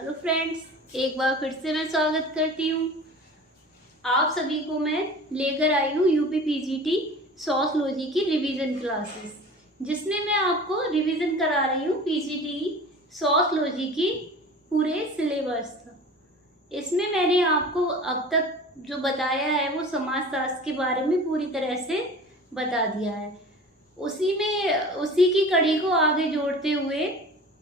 Hello friends, एक बार फिर से मैं स्वागत करती हूँ। आप सभी को मैं लेकर आई हूँ यूपी पीजीटी सोशियोलॉजी की रिवीजन क्लासेस, जिसमें मैं आपको रिवीजन करा रही हूँ पीजीटी सोशियोलॉजी की पूरे सिलेबस। इसमें मैंने आपको अब तक जो बताया है वो समाजशास्त्र के बारे में पूरी तरह से बता दिया है। उसी की कड़ी को आगे जोड़ते हुए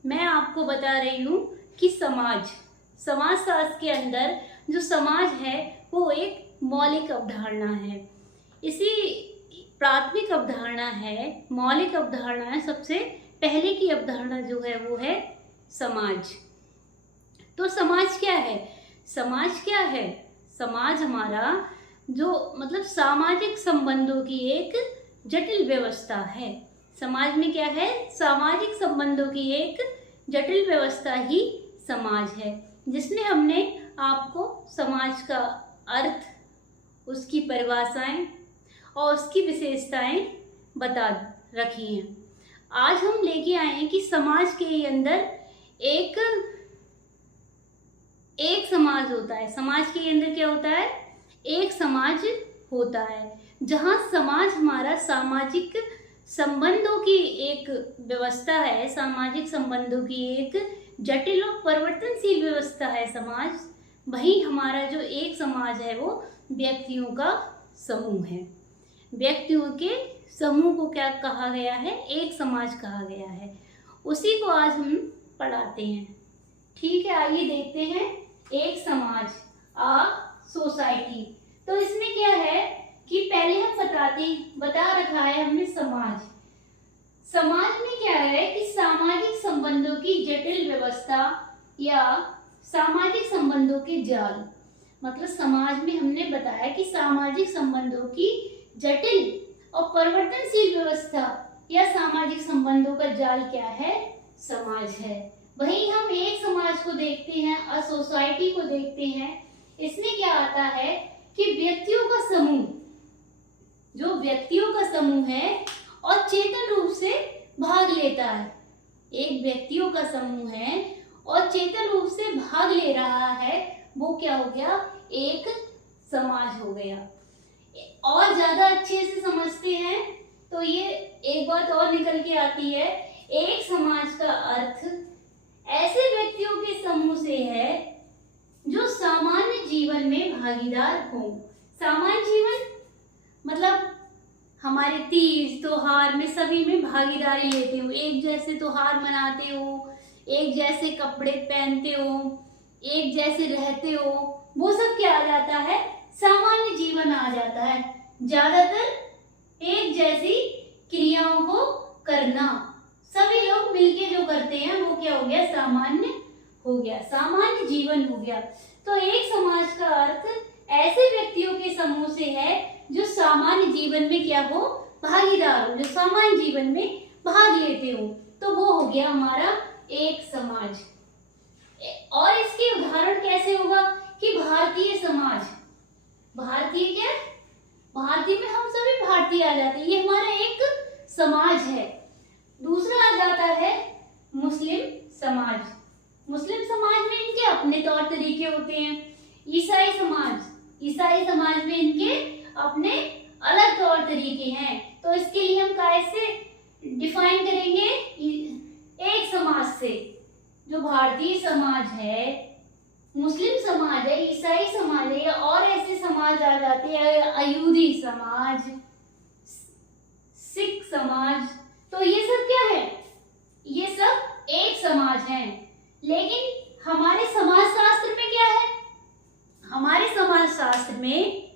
मैं आपको बता रही हूँ कि समाजशास्त्र के अंदर जो समाज है वो एक मौलिक अवधारणा है। इसी प्राथमिक अवधारणा है, मौलिक अवधारणा है। सबसे पहले की अवधारणा जो है वो है समाज। तो समाज क्या है? समाज हमारा जो सामाजिक संबंधों की एक जटिल व्यवस्था है। समाज में क्या है? सामाजिक संबंधों की एक जटिल व्यवस्था ही समाज है, जिसमें हमने आपको समाज का अर्थ, उसकी परिभाषाएं और उसकी विशेषताएं बता रखी हैं। आज हम लेके आए हैं कि समाज के अंदर एक समाज होता है। समाज के अंदर क्या होता है? एक समाज होता है, जहाँ समाज हमारा सामाजिक संबंधों की एक व्यवस्था है, सामाजिक संबंधों की एक जटिल और परिवर्तनशील व्यवस्था है समाज। वही हमारा जो एक समाज है वो व्यक्तियों का समूह है। व्यक्तियों के समूह को क्या कहा गया है? एक समाज कहा गया है। उसी को आज हम पढ़ाते हैं। ठीक है, आइए देखते हैं एक समाज, आ सोसाइटी। तो इसमें क्या है कि पहले हम बता रखा है हमने समाज में क्या है कि सामाजिक संबंधों की जटिल व्यवस्था या सामाजिक संबंधों के जाल। समाज में हमने बताया कि सामाजिक संबंधों की जटिल और परिवर्तनशील व्यवस्था या सामाजिक संबंधों का जाल क्या है? समाज है। वहीं हम एक समाज को देखते हैं, अ सोसाइटी को देखते हैं। इसमें क्या आता है कि व्यक्तियों का समूह, जो व्यक्तियों का समूह है और चेतन रूप से भाग लेता है। एक व्यक्तियों का समूह है और चेतन रूप से भाग ले रहा है, वो क्या हो गया? एक समाज हो गया। और ज्यादा अच्छे से समझते हैं तो ये एक बात और निकल के आती है। एक समाज का अर्थ ऐसे व्यक्तियों के समूह से है जो सामान्य जीवन में भागीदार हो। सामान्य जीवन हमारे तीज त्योहार में सभी में भागीदारी लेते हो, एक जैसे त्योहार मनाते हो, एक जैसे कपड़े पहनते हो, एक जैसे रहते हो, वो सब क्या आ जाता है? सामान्य जीवन आ जाता है। ज्यादातर एक जैसी क्रियाओं को करना, सभी लोग मिलके जो करते हैं वो क्या हो गया? सामान्य हो गया, सामान्य जीवन हो गया। तो एक समाज का अर्थ ऐसे व्यक्तियों के समूह से है जो सामान्य जीवन में क्या हो? भागीदार हो, जो सामान्य जीवन में भाग लेते हो, तो वो हो गया हमारा एक समाज। और इसके उदाहरण कैसे होगा कि भारतीय समाज, भारतीय में हम सभी भारतीय आ जाते हैं, ये हमारा एक समाज है। दूसरा आ जाता है मुस्लिम समाज। मुस्लिम समाज में इनके अपने तौर तरीके होते हैं। ईसाई समाज में इनके अपने अलग तौर तरीके हैं। तो इसके लिए हम कैसे डिफाइन करेंगे? एक समाज से, जो भारतीय समाज है, मुस्लिम समाज है, ईसाई समाज है, और ऐसे समाज आ जाते हैं अयूदी समाज, सिख समाज। तो ये सब क्या है? ये सब एक समाज है। लेकिन हमारे समाजशास्त्र में क्या है? हमारे समाजशास्त्र में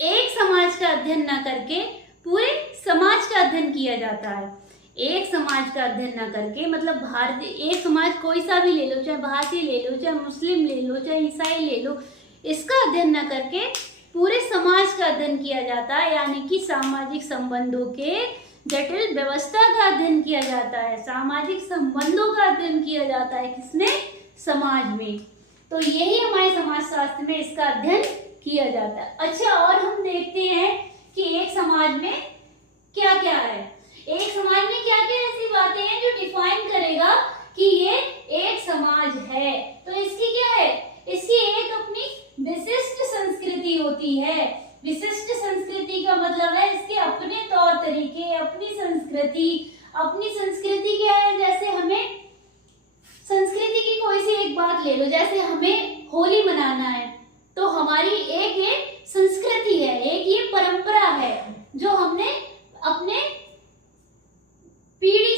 एक समाज का अध्ययन न करके पूरे समाज का अध्ययन किया जाता है। एक समाज का अध्ययन न करके एक समाज कोई सा भी ले लो, चाहे भारतीय ले लो, चाहे मुस्लिम ले लो, चाहे ईसाई ले लो, इसका अध्ययन न करके पूरे समाज का अध्ययन किया जाता है। यानी कि सामाजिक संबंधों के जटिल व्यवस्था का अध्ययन किया जाता है। सामाजिक संबंधों का अध्ययन किया जाता है किसमें? समाज में। तो यही हमारे समाजशास्त्र में इसका अध्ययन किया जाता है। अच्छा, और हम देखते हैं कि एक समाज में क्या क्या है। एक समाज में क्या क्या ऐसी बातें हैं जो डिफाइन करेगा कि ये एक समाज है। तो इसकी लो, जैसे हमें होली मनाना है तो हमारी एक ये संस्कृति है, एक ये परंपरा है जो हमने अपने पीढ़ी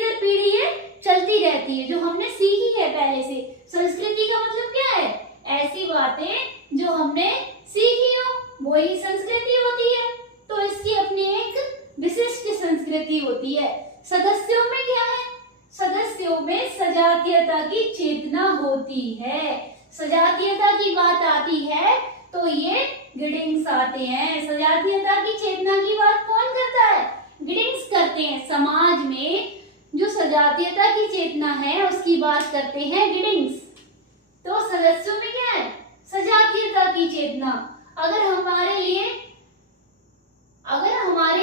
दर पीढ़ी ये चलती रहती है, जो हमने सीखी है पहले से। संस्कृति का मतलब क्या है? ऐसी बातें जो हमने सीखी हो वही संस्कृति होती है। तो इसकी अपनी एक विशिष्ट संस्कृति होती है। सदस्यों में क्या है? सदस्यों में सजातीयता की चेतना होती है। सजातीयता की बात आती है तो ये गिडिंग्स आते हैं। सजातीयता की चेतना की बात कौन करता है? गिडिंग्स करते हैं। समाज में जो सजातीयता की चेतना है उसकी बात करते हैं गिडिंग्स। तो सदस्यों में क्या है? सजातीयता की चेतना। अगर हमारे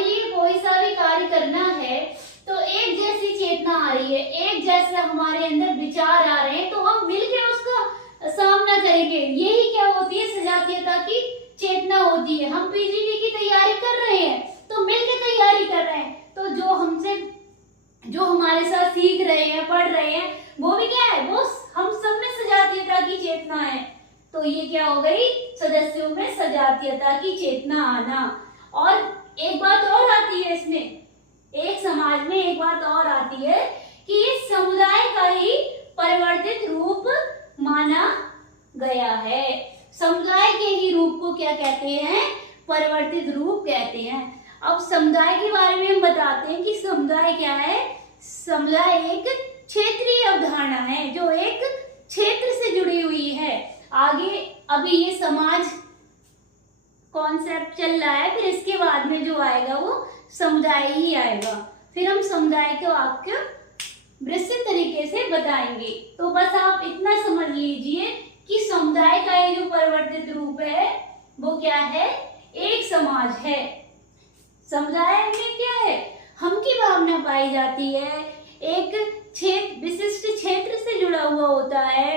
लिए कोई सा भी कार्य करना है तो एक जैसी चेतना आ रही है, एक जैसा हमारे अंदर विचार आ रहे हैं तो हम मिलकर उसका सामना करेंगे। यही क्या होती है? सजातीयता की चेतना होती है। हम पीजीटी की तैयारी कर रहे हैं तो मिलकर तैयारी कर रहे हैं, तो जो हमारे साथ सीख रहे हैं, पढ़ रहे हैं, वो भी क्या है? वो हम सब में सजातीयता की चेतना है। तो ये क्या हो गई? सदस्यों में सजातीयता की चेतना आना। और एक बात और आती है इसमें, एक समाज में एक बात और आती है कि ये समुदाय का ही परिवर्तित रूप माना गया है। समुदाय के ही रूप को क्या कहते हैं? परिवर्तित रूप कहते हैं। अब समुदाय के बारे में हम बताते हैं कि समुदाय क्या है। समुदाय एक क्षेत्रीय अवधारणा है जो एक क्षेत्र से जुड़ी हुई है। आगे अभी ये समाज कॉन्सेप्ट चल रहा है, फिर इसके बाद में जो आएगा वो समुदाय ही आएगा। फिर हम समुदाय के वाक्य विस्तृत तरीके से बताएंगे। तो बस आप इतना समझ लीजिए कि समुदाय का ये जो परिवर्तित रूप है वो क्या है? एक समाज है। समुदाय में क्या है? हम की भावना पाई जाती है, एक विशिष्ट क्षेत्र से जुड़ा हुआ होता है,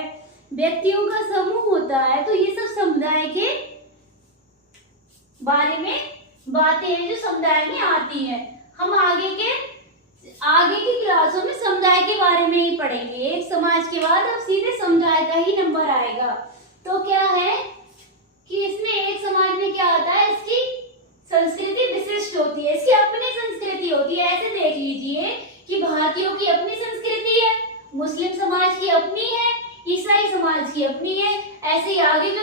व्यक्तियों का समूह होता है। तो ये सब समुदाय के बारे में बातें हैं जो समुदाय में आती हैं। हम आगे की क्लासों में समुदाय के बारे में ही पढ़ेंगे। एक समाज के बाद अब सीधे समुदाय का ही नंबर आएगा। तो क्या है कि इसमें एक समाज में क्या होता है? इसकी संस्कृति विशिष्ट होती है, इसकी अपनी संस्कृति होती है। ऐसे देख लीजिए कि भारतीयों की अपनी संस्कृति है, मुस्लिम समाज की अपनी है, ईसाई समाज की अपनी है। ऐसे ही आगे जो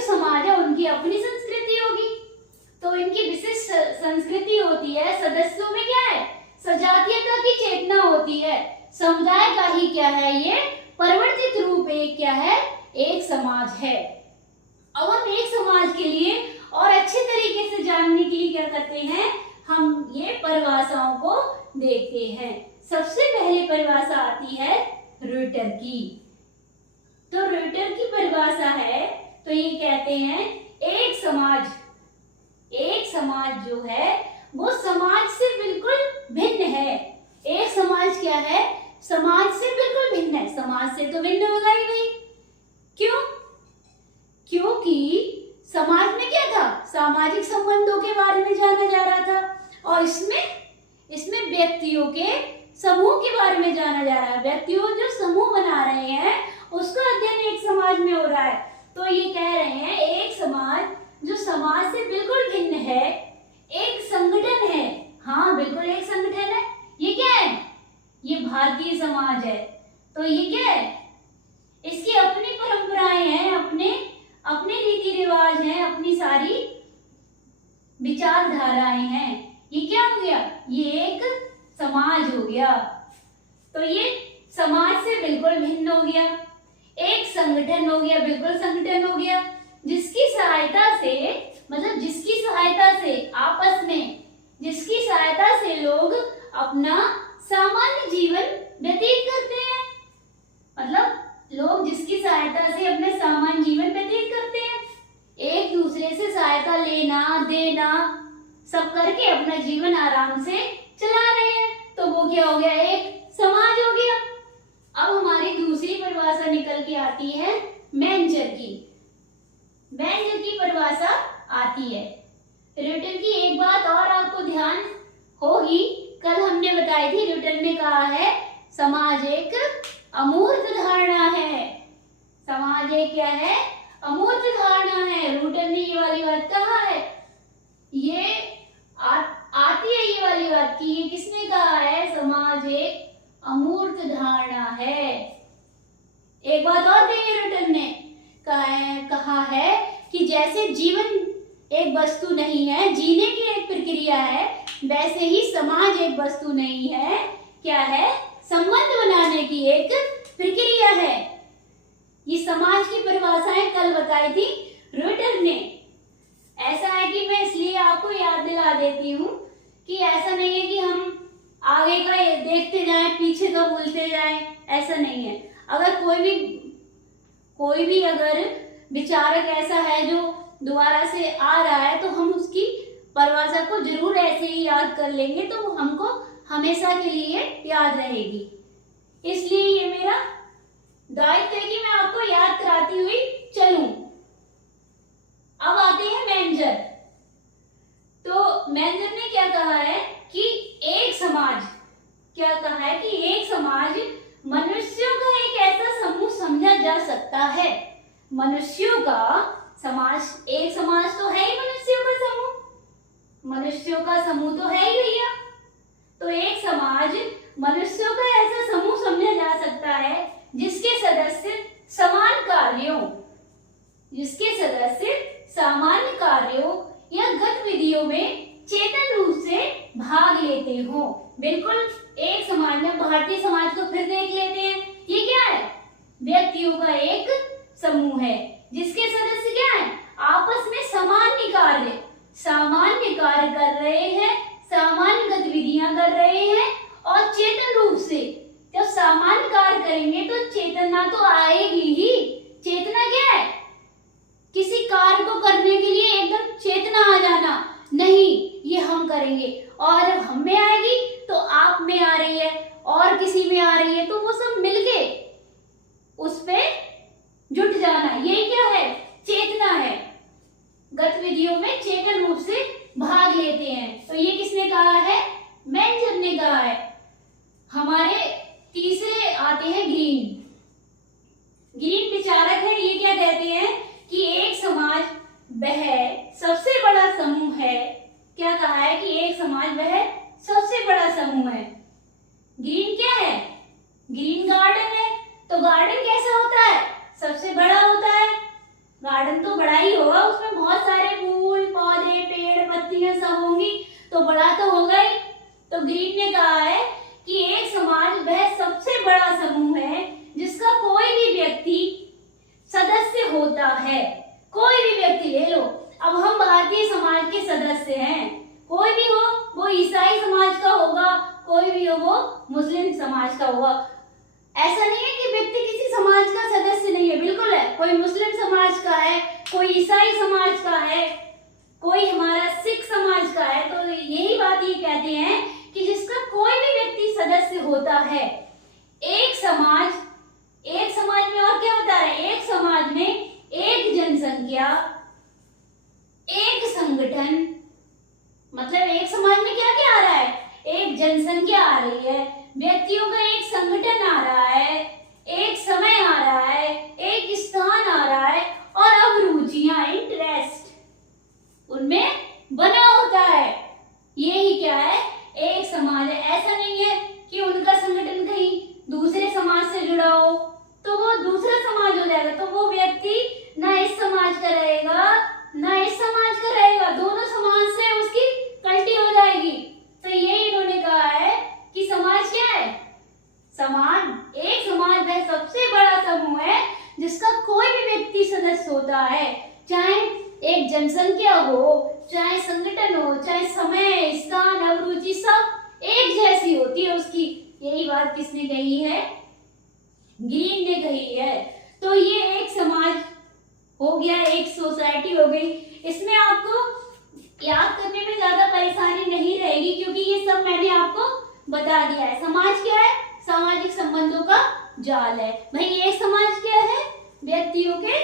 समाज है उनकी अपनी संस्कृति होगी। तो इनकी विशिष्ट संस्कृति होती है। सदस्यों में क्या है? सजातीयता की चेतना होती है। समुदाय का ही क्या है? ये परिवर्तित रूप एक क्या है? एक समाज है। अब हम एक समाज के लिए और अच्छे तरीके से जानने के लिए क्या करते हैं? हम ये परिभाषाओं को देखते हैं। सबसे पहले परिभाषा आती है रॉयटर की। तो रॉयटर की परिभाषा है तो ये कहते हैं एक समाज जो है वो समाज से बिल्कुल भिन्न है। एक समाज क्या है? समाज से बिल्कुल भिन्न है। समाज से तो भिन्न होगा ही नहीं। क्यों? क्योंकि समाज में क्या था? सामाजिक संबंधों के बारे में जाना जा रहा था और इसमें व्यक्तियों के समूह के बारे में जाना जा रहा है। व्यक्तियों जो समूह बना रहे हैं उसका अध्ययन एक समाज में हो रहा है। तो ये कह रहे हैं एक समाज जो समाज से बिल्कुल भिन्न है, एक संगठन है। हाँ बिल्कुल एक संगठन है। ये क्या है? ये भारतीय समाज है। तो ये क्या है? इसकी अपनी परंपराएं हैं, अपने रीति रिवाज हैं, अपनी सारी विचारधाराएं हैं। ये क्या हो गया? ये एक समाज हो गया। तो ये समाज से बिल्कुल भिन्न हो गया, एक संगठन हो गया, बिल्कुल संगठन हो गया, जिसकी सहायता से लोग अपना सामान्य जीवन व्यतीत करते हैं। मतलब लोग जिसकी सहायता से अपने सामान्य जीवन व्यतीत करते हैं, एक दूसरे से सहायता लेना देना सब करके अपना जीवन आराम से चला रहे हैं। तो वो क्या हो गया? एक समाज हो गया। अब हमारी दूसरी परिभाषा निकल के आती है मैंजर की। मैंजर की परिभाषा आती है। रॉयटर की एक बात और आपको ध्यान होगी, कल हमने बताई थी। रॉयटर ने कहा है समाज एक अमूर्त धारणा है। समाज एक क्या है? अमूर्त धारणा है। रूटन ने ये वाली बात कहा है, ये आती है ये वाली बात की, ये किसने कहा है? समाज एक अमूर्त धारणा है। एक बात और कही रूटन ने कहा है कि जैसे जीवन एक वस्तु नहीं है, जीने की एक प्रक्रिया है, वैसे ही समाज एक वस्तु नहीं है, क्या है? संबंध बनाने की एक प्रक्रिया है। ये समाज की परिभाषाएं कल बताई थी रूटन ने। ऐसा है कि मैं इसलिए आपको याद दिला देती हूँ कि ऐसा नहीं है कि हम आगे का देखते जाएं, पीछे का भूलते जाएं, ऐसा नहीं है। अगर कोई भी अगर विचारक ऐसा है जो दोबारा से आ रहा है तो हम उसकी परिभाषा को जरूर ऐसे ही याद कर लेंगे, तो हमको हमेशा के लिए याद रहेगी। इसलिए ये मेरा दायित्व है कि मैं आपको याद कराती हुई चलूं। अब आते हैं मेंजर। तो मेंजर ने क्या कहा है कि एक समाज, क्या कहा है कि एक समाज मनुष्यों का एक ऐसा समूह समझा जा सकता है। मनुष्यों का समाज, एक समाज तो है ही मनुष्यों का समूह, मनुष्यों का समूह तो है ही भैया। तो एक समाज मनुष्यों का ऐसा समूह समझा जा सकता है जिसके सदस्य सामान्य कार्यों या गतिविधियों में चेतन रूप से भाग लेते हो। बिल्कुल एक समाज में, भारतीय समाज को फिर देख लेते हैं। ये क्या है? व्यक्तियों का एक समूह है जिसके सदस्य क्या है? आपस में सामान्य कार्य कर रहे हैं, सामान्य गतिविधियां कर रहे हैं और चेतन रूप से। जब सामान्य कार्य करेंगे तो चेतना तो आएगी ही। चेतना क्या है? किसी कार्य को करने के लिए एकदम चेतना आ जाना नहीं, ये हम करेंगे, और जब हम में आएगी तो आप में आ रही है और किसी में आ रही है, तो वो सब मिलके उस पे जुट जाना, यही क्या है? चेतना है। गतिविधियों में चेतन रूप से भाग लेते हैं। तो ये किसने कहा है? मेंजर ने कहा है। हमारे तीसरे आते हैं ग्रीन। ग्रीन विचारक है। ये क्या कहते हैं कि एक समाज वह सबसे बड़ा समूह है। क्या कहा है कि एक समाज वह सबसे बड़ा समूह है। ग्रीन क्या है? ग्रीन गार्डन है। तो गार्डन कैसा होता है? सबसे बड़ा होता है। गार्डन तो बड़ा ही होगा, उसमें बहुत सारे फूल पौधे पेड़ पत्तियां सब होंगी, तो बड़ा तो होगा ही। तो ग्रीन ने कहा है कि एक समाज वह सबसे बड़ा समूह है जिसका कोई भी व्यक्ति सदस्य होता है। कोई भी व्यक्ति ले लो, अब हम भारतीय समाज के सदस्य हैं, कोई भी हो, वो ईसाई समाज का होगा, कोई भी हो वो मुस्लिम समाज का होगा। ऐसा नहीं है कि व्यक्ति किसी समाज का सदस्य नहीं है, बिल्कुल है। कोई मुस्लिम समाज का है, कोई ईसाई समाज का है, कोई हमारा सिख समाज का है। तो यही बात ये कहते हैं कि जिसका कोई भी व्यक्ति सदस्य होता है। एक समाज में और क्या होता है? एक समाज में एक जनसंख्या, एक संगठन, मतलब एक समाज में क्या क्या आ रहा है? एक जनसंख्या आ रही है, व्यक्तियों का एक संगठन आ रहा है, एक समय आ रहा है, एक स्थान आ रहा है, और अभिरुचियां, इंटरेस्ट उनमें बना होता है। यही क्या है? एक समाज है। ऐसा नहीं है कि उनका संगठन कहीं दूसरे समाज से जुड़ा हो तो वो दूसरा समाज हो जाएगा, तो वो व्यक्ति ना इस समाज का रहेगा ना इस समाज का रहेगा, दोनों समाज से उसकी कल्टी हो जाएगी। तो यही इन्होंने कहा है कि समाज क्या है? एक समाज वह सबसे बड़ा समूह है जिसका कोई भी व्यक्ति सदस्य होता है, चाहे एक जनसंख्या हो, चाहे संगठन हो, चाहे समय स्थान अभिरुचि सब एक जैसी होती है उसकी। यही बात किसने कही है? ग्रीन ने कही है। तो ये एक समाज हो गया, एक सोसाइटी हो गई। इसमें आपको याद करने में ज्यादा परेशानी नहीं रहेगी क्योंकि ये सब मैंने आपको बता दिया है। समाज क्या है? सामाजिक संबंधों का जाल है। भाई एक समाज क्या है? व्यक्तियों के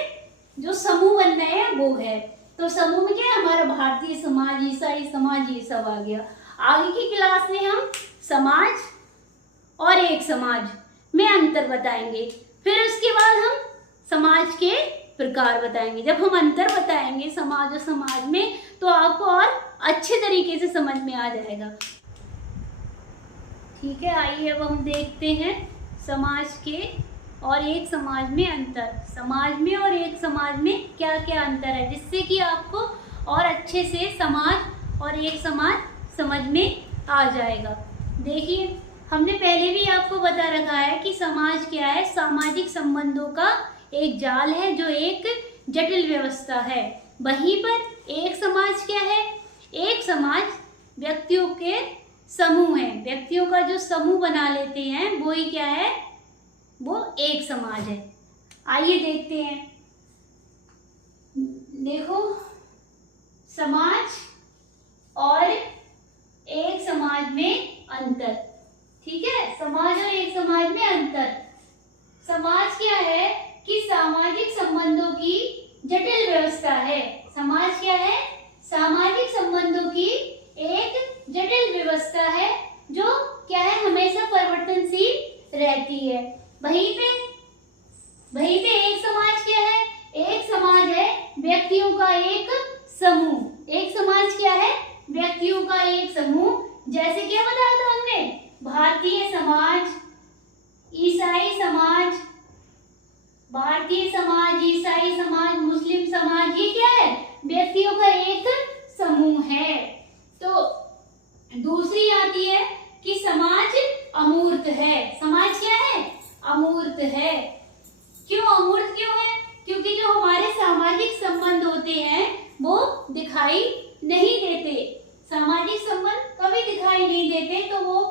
जो समूह बन रहे हैं वो है। तो समूह में क्या है? हमारा भारतीय समाज, ईसाई समाज, ये सब आ गया। आगे की क्लास में हम समाज और एक समाज में अंतर बताएंगे। फिर उसके बाद हम समाज के प्रकार बताएंगे। जब हम अंतर बताएंगे समाज और समाज में तो आपको और अच्छे तरीके से समझ में आ जाएगा। ठीक है, आइए अब हम देखते हैं समाज के और एक समाज में अंतर। समाज में और एक समाज में क्या क्या अंतर है, जिससे कि आपको और अच्छे से समाज और एक समाज समझ में आ जाएगा। देखिए, हमने पहले भी आपको बता रखा है कि समाज क्या है। सामाजिक संबंधों का एक जाल है जो एक जटिल व्यवस्था है। वहीं पर एक समाज क्या है? एक समाज व्यक्तियों के समूह है। व्यक्तियों का जो समूह बना लेते हैं वो ही क्या है? वो एक समाज है। आइए देखते हैं। देखो, समाज और एक समाज में अंतर। ठीक है, समाज और एक समाज में अंतर। समाज क्या है कि सामाजिक संबंधों की जटिल व्यवस्था है। समाज क्या है? सामाजिक संबंधों की एक जटिल व्यवस्था है जो क्या है? हमेशा परिवर्तनशील रहती है। वहीं पे एक समाज क्या है? एक समाज है व्यक्तियों का एक समूह। एक समाज क्या है? व्यक्तियों का एक समूह। जैसे क्या बताया था हमने? भारतीय समाज, ईसाई समाज, भारतीय समाज, ईसाई समाज, मुस्लिम समाज, ये क्या है? व्यक्तियों का एक समूह है। तो दूसरी आती है कि समाज अमूर्त है। समाज क्या है? अमूर्त है। क्यों अमूर्त क्यों है? क्योंकि जो हमारे सामाजिक संबंध होते हैं वो दिखाई नहीं देते। सामाजिक संबंध कभी दिखाई नहीं देते, तो वो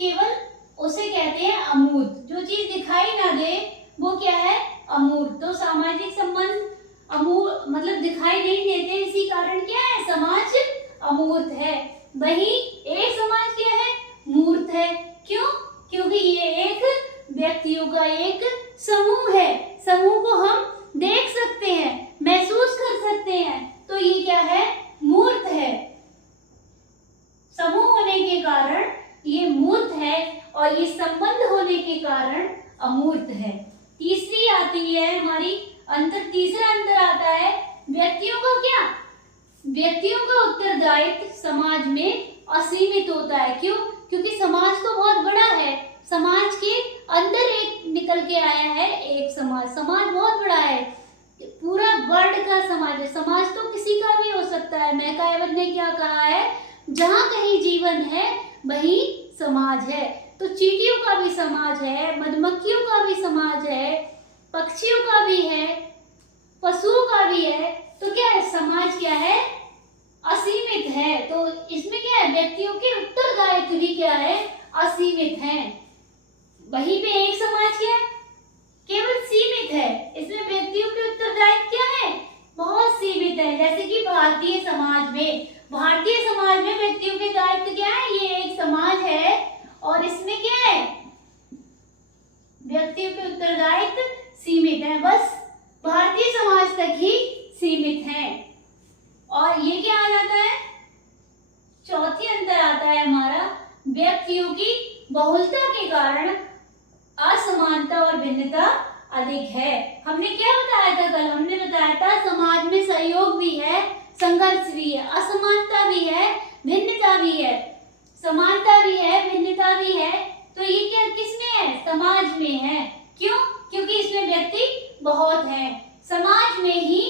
केवल उसे कहते हैं अमूर्त। जो चीज दिखाई ना दे वो क्या है? अमूर्त। तो सामाजिक संबंध मतलब दिखाई नहीं देते, इसी कारण क्या है? समाज अमूर्त है। वहीं एक समाज क्या है? मूर्त है। क्यों? क्योंकि ये एक व्यक्तियों का एक समूह है। समूह को हम देख सकते हैं, महसूस कर सकते हैं, तो ये क्या है? मूर्त है। समूह होने के कारण ये मूर्त है और ये संबंध होने के कारण अमूर्त है। तीसरी आती है हमारी अंतर। तीसरा अंतर आता है व्यक्तियों का क्या? व्यक्तियों का उत्तरदायित्व समाज में असीमित होता है। क्यों? क्योंकि समाज तो बहुत बड़ा है। समाज के अंदर एक निकल के आया है एक समाज। समाज बहुत बड़ा है, पूरा वर्ल्ड का समाज है। समाज तो किसी का भी हो सकता है। मैकाइवर ने क्या कहा है? जहाँ कहीं जीवन है वहीं समाज है। तो चींटियों का भी समाज है, मधुमक्खियों का भी समाज है, पक्षियों का भी है, पशुओं का भी है। तो क्या है? समाज क्या है? असीमित है। तो इसमें क्या है? व्यक्तियों के उत्तरदायित्व भी क्या है? असीमित है। वहीं पे एक समाज क्या है? केवल सीमित है। इसमें व्यक्तियों के उत्तरदायित्व क्या है? बहुत सीमित है। जैसे कि भारतीय समाज में व्यक्तियों के दायित्व क्या है? ये एक समाज है और इसमें क्या है? व्यक्तियों के उत्तरदायित्व सीमित है। बस भारतीय समाज तक ही सीमित है। और ये क्या आ जाता है? चौथी अंतर आता है हमारा व्यक्तियों की बहुलता के कारण असमानता और भिन्नता अधिक है। हमने क्या बताया था कल? हमने बताया था समाज में सहयोग भी है, संघर्ष भी है, असमानता भी है, भिन्नता भी है। समानता भी है, भिन्नता भी है। तो ये क्या किसमें है? समाज में है। क्यों? क्योंकि इसमें व्यक्ति बहुत है। समाज में ही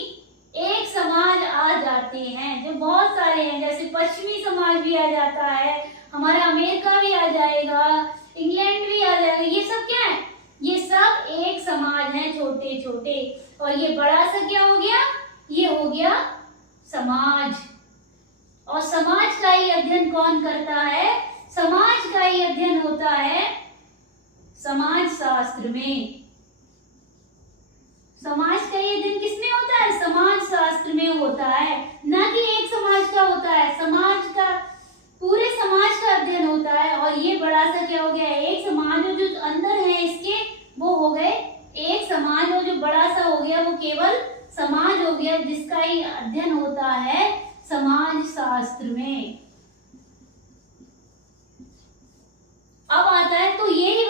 एक समाज आ जाते हैं जो बहुत सारे हैं। जैसे पश्चिमी समाज भी आ जाता है, हमारा अमेरिका भी आ जाएगा, इंग्लैंड भी आ जाएगा। ये सब क्या है? ये सब एक समाज है, छोटे छोटे। और ये बड़ा सा क्या हो गया? ये हो गया समाज। और समाज का ही अध्ययन कौन करता है? समाज का ही अध्ययन होता है समाज शास्त्र में। समाज का ये अध्ययन किसमें होता है? समाज शास्त्र में होता है, ना कि एक समाज का होता है। समाज का, पूरे समाज का अध्ययन होता है। और ये बड़ा सा क्या हो गया? एक समाज। और जो अंदर है इसके वो हो गए एक समाज, और जो बड़ा सा हो गया वो केवल समाज हो गया, जिसका ही अध्ययन होता है समाज शास्त्र में। अब आता है, तो ये ही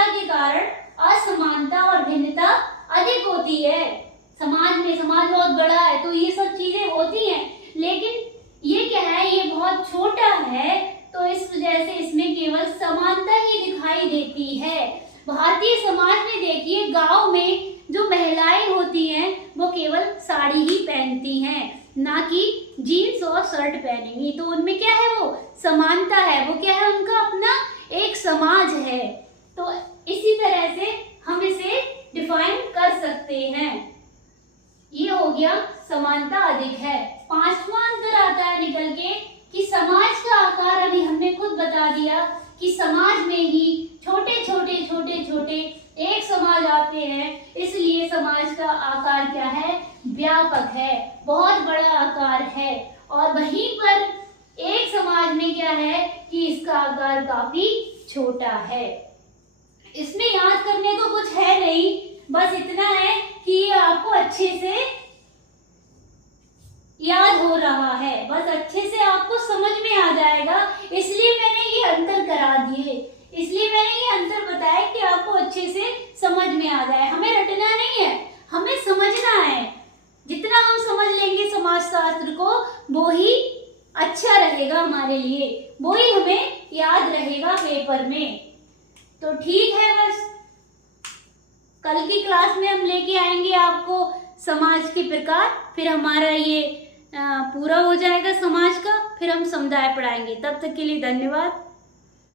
भिन्नता के कारण असमानता और भिन्नता अधिक होती है। समाज बहुत बड़ा है तो ये सब चीजें होती हैं, लेकिन ये क्या है, ये बहुत छोटा है तो इस वजह से इसमें केवल समानता ही दिखाई देती है। भारतीय समाज में देखिए, गांव में जो महिलाएं होती हैं वो केवल साड़ी ही पहनती हैं, ना कि जीन्स और शर्ट पहनेंगी। तो उनमें क्या है, वो समानता है, वो क्या है, उनका अपना एक समाज है। तो इसी तरह से हम इसे डिफाइन कर सकते हैं। ये हो गया समानता अधिक है। पांचवा अंतर आता है निकल के कि समाज का आकार, अभी हमने खुद बता दिया कि समाज में ही छोटे छोटे एक समाज आते हैं, इसलिए समाज का आकार क्या है, व्यापक है, बहुत बड़ा आकार है। और वहीं पर एक समाज में क्या है कि इसका आकार काफी छोटा है। इसमें याद करने को कुछ है नहीं, बस इतना है कि ये आपको अच्छे से याद हो रहा है, बस अच्छे से आपको समझ में आ जाएगा, इसलिए मैंने ये अंतर करा दिए, इसलिए मैंने ये अंतर बताया कि आपको अच्छे से समझ में आ जाए। हमें रटना नहीं है, हमें समझना है। जितना हम समझ लेंगे समाजशास्त्र को, वो ही अच्छा रहेगा हमारे लिए, वो ही हमें याद रहेगा पेपर में। तो ठीक है, बस कल की क्लास में हम लेके आएंगे आपको समाज के प्रकार, फिर हमारा ये पूरा हो जाएगा समाज का, फिर हम समुदाय पढ़ाएंगे। तब तक के लिए धन्यवाद।